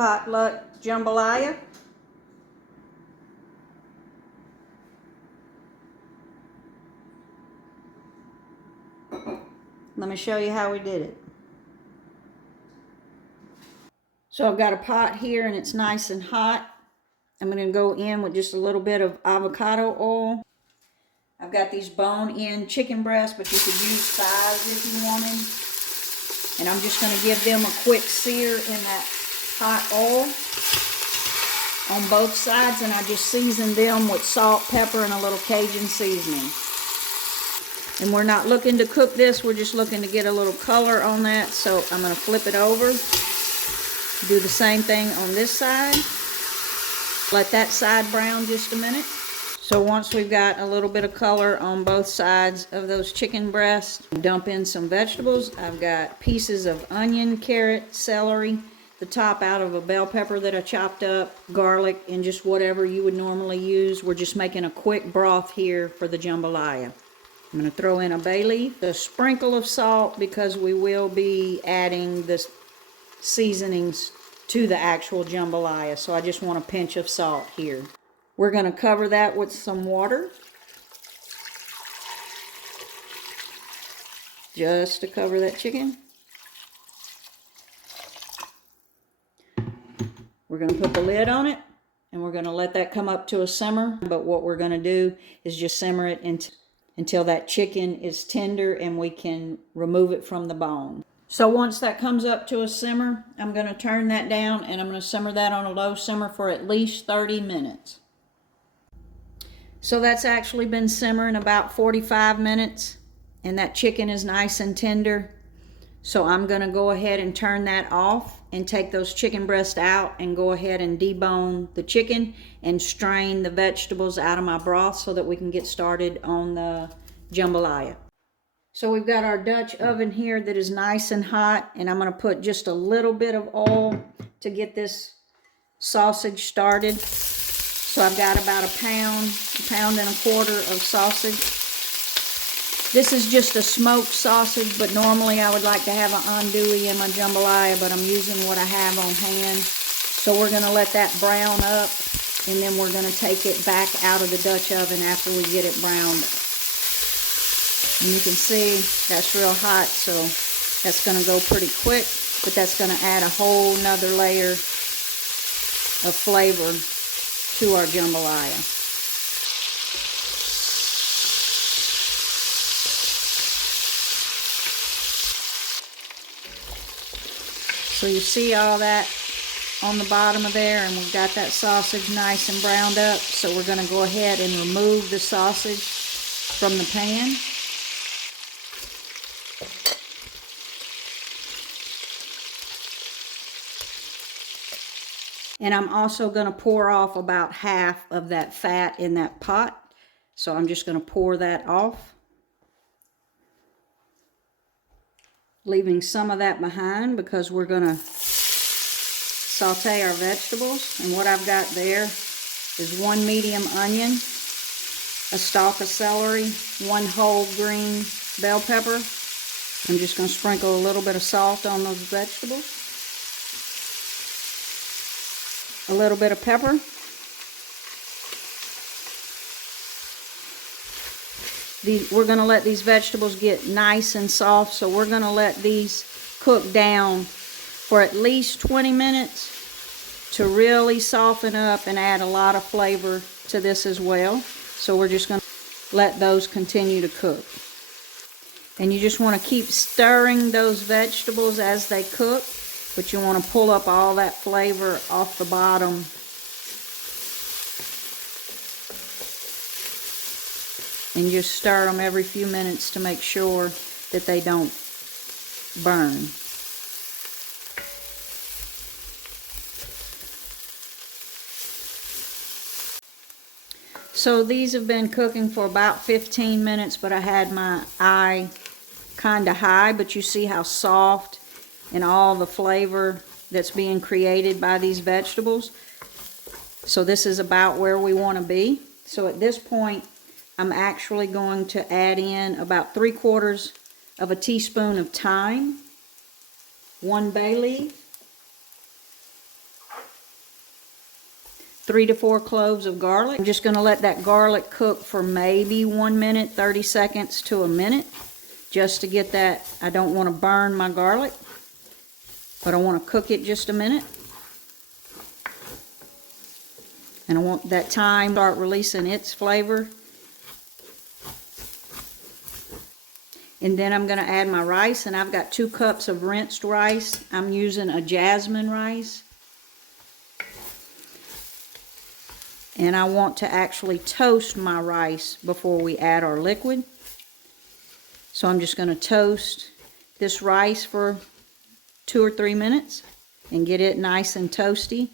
potluck jambalaya. Let me show you how we did it. So I've got a pot here and it's nice and hot. I'm going to go in with just a little bit of avocado oil. I've got these bone-in chicken breasts, but you could use thighs if you wanted. And I'm just going to give them a quick sear in that hot oil on both sides, and I just season them with salt, pepper, and a little Cajun seasoning. And we're not looking to cook this, we're just looking to get a little color on that. So I'm going to flip it over, do the same thing on this side. Let that side brown just a minute. So once we've got a little bit of color on both sides of those chicken breasts, dump in some vegetables. I've got pieces of onion, carrot, celery, the top out of a bell pepper that I chopped up, garlic, and just whatever you would normally use. We're just making a quick broth here for the jambalaya. I'm going to throw in a bay leaf, a sprinkle of salt, because we will be adding the seasonings to the actual jambalaya. So I just want a pinch of salt here. We're going to cover that with some water, just to cover that chicken. We're going to put the lid on it, and we're going to let that come up to a simmer. But what we're going to do is just simmer it until that chicken is tender and we can remove it from the bone. So once that comes up to a simmer, I'm going to turn that down and I'm going to simmer that on a low simmer for at least 30 minutes. So that's actually been simmering about 45 minutes, and that chicken is nice and tender. So I'm going to go ahead and turn that off and take those chicken breasts out and go ahead and debone the chicken and strain the vegetables out of my broth so that we can get started on the jambalaya. So we've got our Dutch oven here that is nice and hot, and I'm going to put just a little bit of oil to get this sausage started. So I've got about a pound and a quarter of sausage. This is just a smoked sausage, but normally I would like to have an andouille in my jambalaya, but I'm using what I have on hand. So we're going to let that brown up, and then we're going to take it back out of the Dutch oven after we get it browned. And you can see that's real hot, so that's going to go pretty quick, but that's going to add a whole nother layer of flavor to our jambalaya. So you see all that on the bottom of there, and we've got that sausage nice and browned up. So we're going to go ahead and remove the sausage from the pan. And I'm also going to pour off about half of that fat in that pot. So I'm just going to pour that off, leaving some of that behind because we're going to saute our vegetables. And what I've got there is 1 medium onion, a stalk of celery, 1 whole green bell pepper. I'm just going to sprinkle a little bit of salt on those vegetables. A little bit of pepper. We're going to let these vegetables get nice and soft, so we're going to let these cook down for at least 20 minutes to really soften up and add a lot of flavor to this as well. So we're just going to let those continue to cook. And you just want to keep stirring those vegetables as they cook. But you want to pull up all that flavor off the bottom. And just stir them every few minutes to make sure that they don't burn. So these have been cooking for about 15 minutes, but I had my eye kind of high, but you see how soft and all the flavor that's being created by these vegetables. So this is about where we want to be. So at this point, I'm actually going to add in about 3/4 of a teaspoon of thyme, 1 bay leaf, 3 to 4 cloves of garlic. I'm just going to let that garlic cook for maybe 1 minute, 30 seconds to a minute, just to get that. I don't want to burn my garlic, but I want to cook it just a minute. And I want that time to start releasing its flavor. And then I'm going to add my rice, and I've got 2 cups of rinsed rice. I'm using a jasmine rice. And I want to actually toast my rice before we add our liquid. So I'm just going to toast this rice for 2 or 3 minutes and get it nice and toasty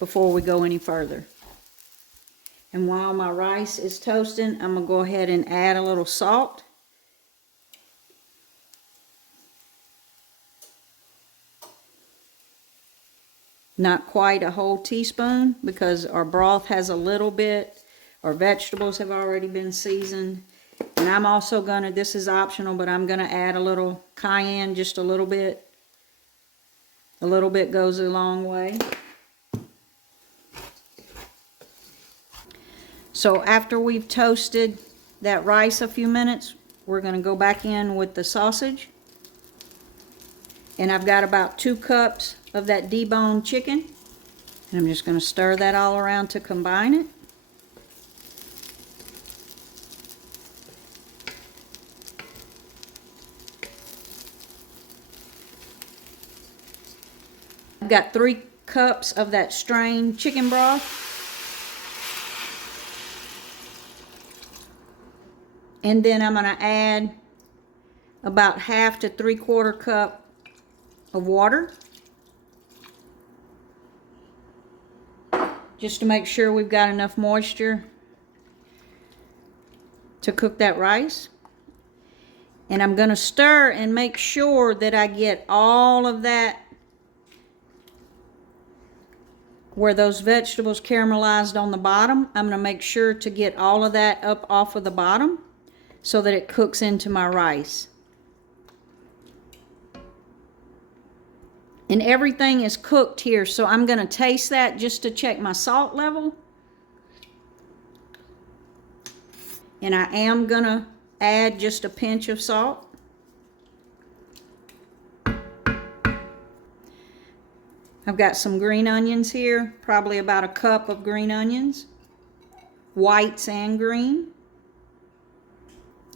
before we go any further. And while my rice is toasting, I'm going to go ahead and add a little salt. Not quite a whole teaspoon, because our broth has a little bit. Our vegetables have already been seasoned. And I'm also going to, this is optional, but I'm going to add a little cayenne, just a little bit. A little bit goes a long way. So after we've toasted that rice a few minutes, we're going to go back in with the sausage. And I've got about 2 cups of that deboned chicken. And I'm just going to stir that all around to combine it. I've got 3 cups of that strained chicken broth. And then I'm going to add about 1/2 to 3/4 cup of water, just to make sure we've got enough moisture to cook that rice. And I'm going to stir and make sure that I get all of that, where those vegetables caramelized on the bottom. I'm going to make sure to get all of that up off of the bottom so that it cooks into my rice. And everything is cooked here, so I'm going to taste that just to check my salt level. And I am going to add just a pinch of salt. I've got some green onions here, probably about 1 cup of green onions, whites and green.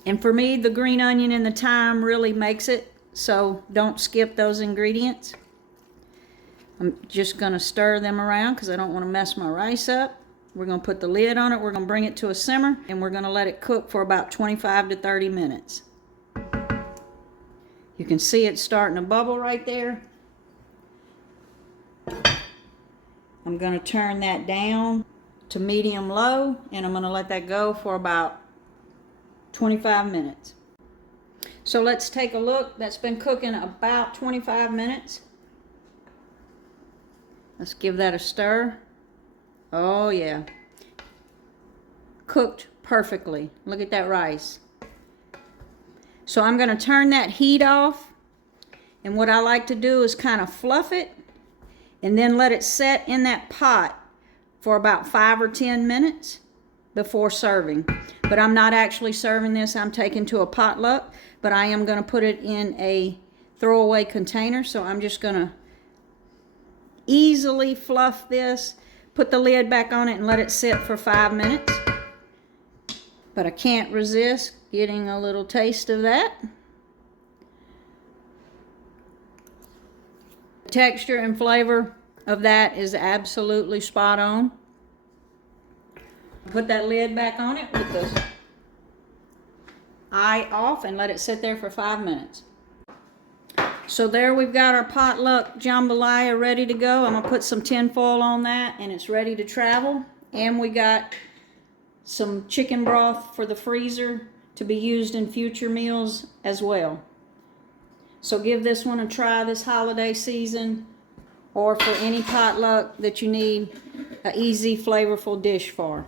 And for me, the green onion and the thyme really makes it, so don't skip those ingredients. I'm just going to stir them around because I don't want to mess my rice up. We're going to put the lid on it. We're going to bring it to a simmer, and we're going to let it cook for about 25 to 30 minutes. You can see it starting to bubble right there. I'm going to turn that down to medium-low, and I'm going to let that go for about 25 minutes. So let's take a look. That's been cooking about 25 minutes. Let's give that a stir. Oh yeah. Cooked perfectly. Look at that rice. So I'm going to turn that heat off. And what I like to do is kind of fluff it and then let it set in that pot for about 5 or 10 minutes before serving. But I'm not actually serving this. I'm taking to a potluck, but I am going to put it in a throwaway container. So I'm just going to easily fluff this, put the lid back on it, and let it sit for 5 minutes. But I can't resist getting a little taste of that. The texture and flavor of that is absolutely spot on. Put that lid back on it with the eye off and let it sit there for 5 minutes. So there we've got our potluck jambalaya ready to go. I'm going to put some tin foil on that, and it's ready to travel. And we got some chicken broth for the freezer to be used in future meals as well. So give this one a try this holiday season, or for any potluck that you need an easy, flavorful dish for.